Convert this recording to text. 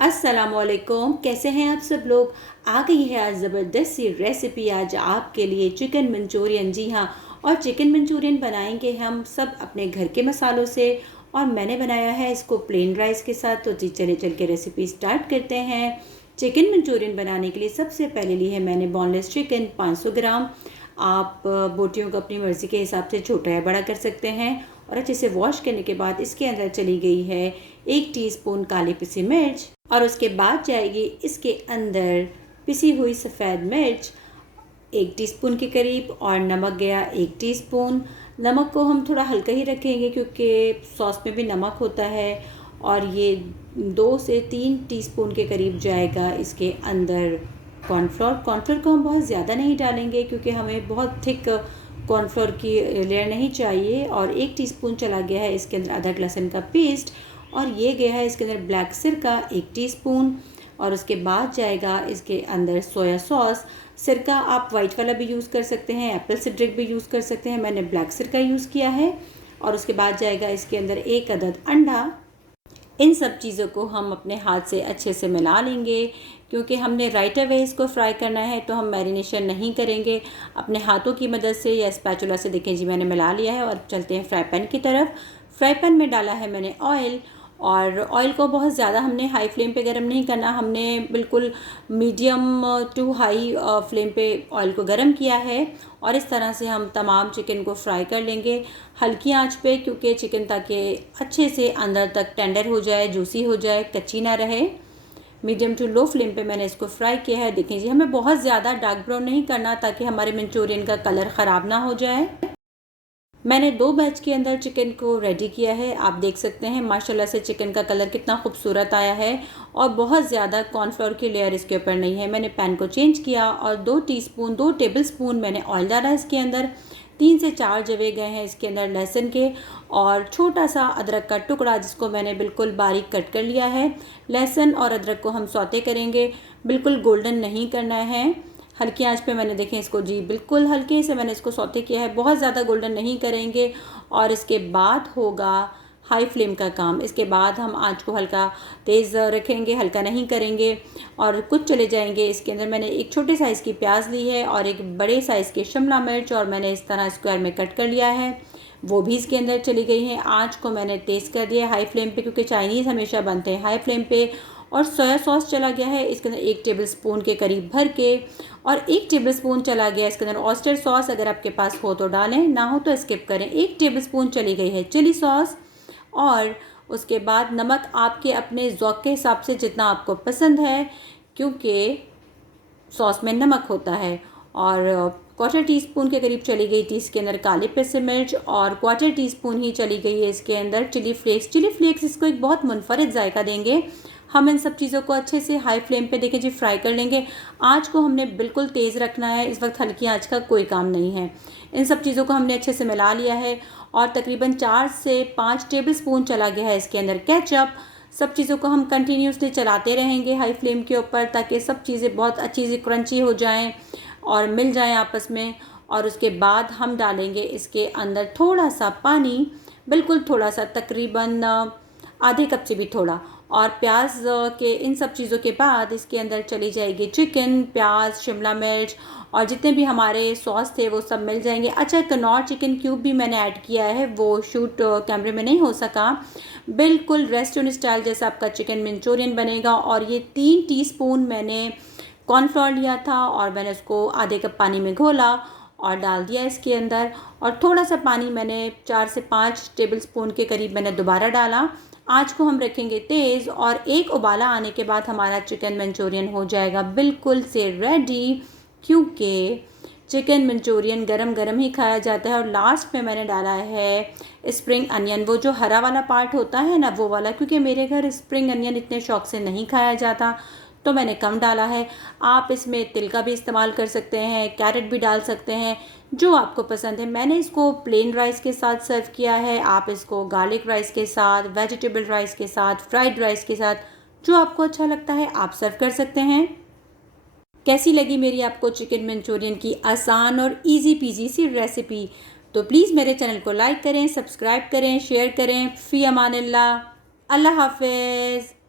अस्सलामुअलैकुम, कैसे हैं आप सब लोग। आ गई है आज ज़बरदस्त सी रेसिपी आज आपके लिए, चिकन मंचूरियन। जी हाँ, और चिकन मंचूरियन बनाएंगे हम सब अपने घर के मसालों से। और मैंने बनाया है इसको प्लेन राइस के साथ। तो जी चले चल के रेसिपी स्टार्ट करते हैं। चिकन मंचूरियन बनाने के लिए सबसे पहले ली है मैंने बोनलेस चिकन 500 ग्राम। आप बोटियों को अपनी मर्ज़ी के हिसाब से छोटा या बड़ा कर सकते हैं। और अच्छे से वॉश करने के बाद इसके अंदर चली गई है 1 टीस्पून काली पिसी मिर्च। और उसके बाद जाएगी इसके अंदर पिसी हुई सफ़ेद मिर्च 1 टीस्पून के करीब। और नमक गया 1 टीस्पून। नमक को हम थोड़ा हल्का ही रखेंगे क्योंकि सॉस में भी नमक होता है। और ये 2 से 3 टीस्पून के करीब जाएगा इसके अंदर कॉर्नफ्लोर। कॉर्नफ्लोर को हम बहुत ज़्यादा नहीं डालेंगे क्योंकि हमें बहुत थिक कॉर्नफ्लोर की लेयर नहीं चाहिए। और 1 टीस्पून चला गया है इसके अंदर अदरक लहसुन का पेस्ट। और ये गया है इसके अंदर ब्लैक सिरका 1 टीस्पून। और उसके बाद जाएगा इसके अंदर सोया सॉस। सिरका आप वाइट वाला भी यूज़ कर सकते हैं, एप्पल सिड्रिक भी यूज़ कर सकते हैं, मैंने ब्लैक सिरका यूज़ किया है। और उसके बाद जाएगा इसके अंदर 1 अदद अंडा। इन सब चीज़ों को हम अपने हाथ से अच्छे से मिला लेंगे क्योंकि हमने राइट अवे इसको फ्राई करना है, तो हम मैरिनेशन नहीं करेंगे। अपने हाथों की मदद से या स्पैचुला से देखें जी मैंने मिला लिया है। और चलते हैं फ्राई पैन की तरफ। फ्राई पैन में डाला है मैंने ऑयल। और ऑयल को बहुत ज़्यादा हमने हाई फ्लेम पे गरम नहीं करना, हमने बिल्कुल मीडियम टू हाई फ्लेम पे ऑयल को गरम किया है। और इस तरह से हम तमाम चिकन को फ्राई कर लेंगे हल्की आंच पे, क्योंकि चिकन ताकि अच्छे से अंदर तक टेंडर हो जाए, जूसी हो जाए, कच्ची ना रहे। मीडियम टू लो फ्लेम पे मैंने इसको फ्राई किया है। देखें जी, हमें बहुत ज़्यादा डार्क ब्राउन नहीं करना ताकि हमारे मंचूरियन का कलर ख़राब ना हो जाए। मैंने 2 बैच के अंदर चिकन को रेडी किया है। आप देख सकते हैं माशाल्लाह से चिकन का कलर कितना खूबसूरत आया है। और बहुत ज़्यादा कॉर्नफ्लोर की लेयर इसके ऊपर नहीं है। मैंने पैन को चेंज किया और 2 टेबल स्पून मैंने ऑयल डाला इसके अंदर। 3 से 4 जवे गए हैं इसके अंदर लहसुन के। और छोटा सा अदरक का टुकड़ा जिसको मैंने बिल्कुल बारीक कट कर लिया है। लहसुन और अदरक को हम सौते करेंगे, बिल्कुल गोल्डन नहीं करना है। हल्की आंच पे मैंने देखें इसको, जी बिल्कुल हल्के से मैंने इसको सौते किया है, बहुत ज़्यादा गोल्डन नहीं करेंगे। और इसके बाद होगा हाई फ्लेम का काम। इसके बाद हम आंच को हल्का तेज़ रखेंगे, हल्का नहीं करेंगे। और कुछ चले जाएंगे इसके अंदर। मैंने एक छोटे साइज़ की प्याज ली है और एक बड़े साइज़ की शिमला मिर्च, और मैंने इस तरह स्क्वायर में कट कर लिया है, वो भी इसके अंदर चली गई हैं। आंच को मैंने तेज़ कर दिया हाई फ्लेम पे क्योंकि चाइनीज़ हमेशा बनते हैं हाई फ्लेम पे। और सोया सॉस चला गया है इसके अंदर 1 टेबल स्पून के करीब भर के। और 1 टेबल स्पून चला गया इसके अंदर ऑयस्टर सॉस, अगर आपके पास हो तो डालें, ना हो तो स्किप करें। 1 टेबल स्पून चली गई है चिली सॉस। और उसके बाद नमक आपके अपने ज़ौक़ के हिसाब से जितना आपको पसंद है, क्योंकि सॉस में नमक होता है। और 1/4 टीस्पून के करीब चली गई थी इसके अंदर काली पिसी मिर्च। और 1/4 टीस्पून ही चली गई है इसके अंदर चिली फ्लेक्स। चिली फ्लेक्स इसको एक बहुत मुनफरिद जायका देंगे। हम इन सब चीज़ों को अच्छे से हाई फ्लेम पे देखें जी फ्राई कर लेंगे। आंच को हमने बिल्कुल तेज़ रखना है, इस वक्त हल्की आंच का कोई काम नहीं है। इन सब चीज़ों को हमने अच्छे से मिला लिया है। और तकरीबन 4 से 5 टेबल स्पून चला गया है इसके अंदर केचप। सब चीज़ों को हम कंटिन्यूसली चलाते रहेंगे हाई फ्लेम के ऊपर ताकि सब चीज़ें बहुत अच्छी सी क्रंची हो जाएं और मिल जाएं आपस में। और उसके बाद हम डालेंगे इसके अंदर थोड़ा सा पानी, बिल्कुल थोड़ा सा, तकरीबन आधे कप से भी थोड़ा। और प्याज के इन सब चीज़ों के बाद इसके अंदर चली जाएगी चिकन, प्याज, शिमला मिर्च और जितने भी हमारे सॉस थे वो सब मिल जाएंगे। अच्छा, कनौर चिकन क्यूब भी मैंने ऐड किया है, वो शूट कैमरे में नहीं हो सका। बिल्कुल रेस्टोरेंट स्टाइल जैसा आपका चिकन मंचूरियन बनेगा। और ये 3 टीस्पून मैंने कॉर्नफ्लोर लिया था और मैंने उसको आधे कप पानी में घोला और डाल दिया इसके अंदर। और थोड़ा सा पानी मैंने 4 से 5 टेबल स्पून के करीब मैंने दोबारा डाला। आँच को हम रखेंगे तेज़ और एक उबाला आने के बाद हमारा चिकन मंचूरियन हो जाएगा बिल्कुल से रेडी। क्योंकि चिकन मंचूरियन गरम गरम ही खाया जाता है। और लास्ट में मैंने डाला है स्प्रिंग अनियन, वो जो हरा वाला पार्ट होता है ना, वो वाला, क्योंकि मेरे घर स्प्रिंग अनियन इतने शौक से नहीं खाया जाता तो मैंने कम डाला है। आप इसमें तिल का भी इस्तेमाल कर सकते हैं, कैरेट भी डाल सकते हैं, जो आपको पसंद है। मैंने इसको प्लेन राइस के साथ सर्व किया है। आप इसको गार्लिक राइस के साथ, वेजिटेबल राइस के साथ, फ्राइड राइस के साथ, जो आपको अच्छा लगता है आप सर्व कर सकते हैं। कैसी लगी मेरी आपको चिकन मंचूरियन की आसान और इजी पीजी सी रेसिपी? तो प्लीज़ मेरे चैनल को लाइक करें, सब्सक्राइब करें, शेयर करें। फ़ी अमानिल्लाह, अल्लाह हाफ़िज़।